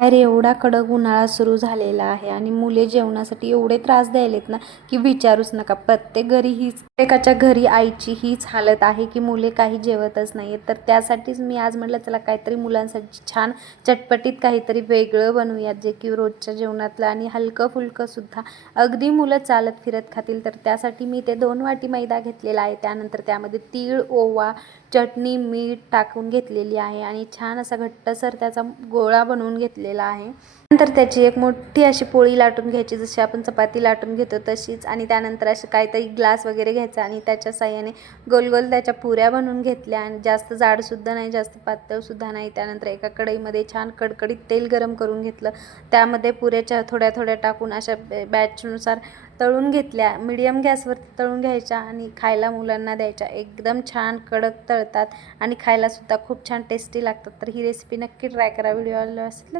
अरे एवढा कडक उन्हाळा सुरू झालेला आहे आणि मुले जेवणासाठी एवढे त्रास द्यायलेत ना की विचारूच नका. प्रत्येकाच्या घरी आईची हीच हालत आहे की मुले काही जेवतच नाही आहेत. तर त्यासाठीच मी आज म्हटलं चला काहीतरी मुलांसाठी छान चटपटीत काहीतरी वेगळं बनवूयात, जे की रोजच्या जेवणातलं आणि हलकं फुलकं सुद्धा अगदी मुलं चालत फिरत खातील. तर त्यासाठी मी ते 2 वाटी मैदा घेतलेला आहे. त्यानंतर त्यामध्ये तीळ, ओवा, चटणी, मीठ टाकून घेतलेली आहे आणि छान असा घट्टसर त्याचा गोळा बनवून घेतलेला आहे. नंतर त्याची एक मोठी अशी पोळी लाटून घ्यायची, जशी आपण चपाती लाटून घेतो तशीच. आणि त्यानंतर असं काहीतरी ग्लास वगैरे घ्यायचा आणि त्याच्या साहाय्याने गोल गोल त्याच्या पुऱ्या बनवून घेतल्या आणि जास्त जाडसुद्धा नाही, जास्त पातळसुद्धा नाही. त्यानंतर एका कढईमध्ये छान कडकडीत तेल गरम करून घेतलं. त्यामध्ये पुऱ्याच्या थोड्या थोड्या टाकून अशा बॅचनुसार तळून घेतल्या. मीडियम गॅसवरती तळून घ्यायच्या आणि खायला मुलांना द्यायच्या. एकदम छान कडक तळतात आणि खायलासुद्धा खूप छान टेस्टी लागतात. तर ही रेसिपी नक्की ट्राय करा. व्हिडिओ आवडला असेल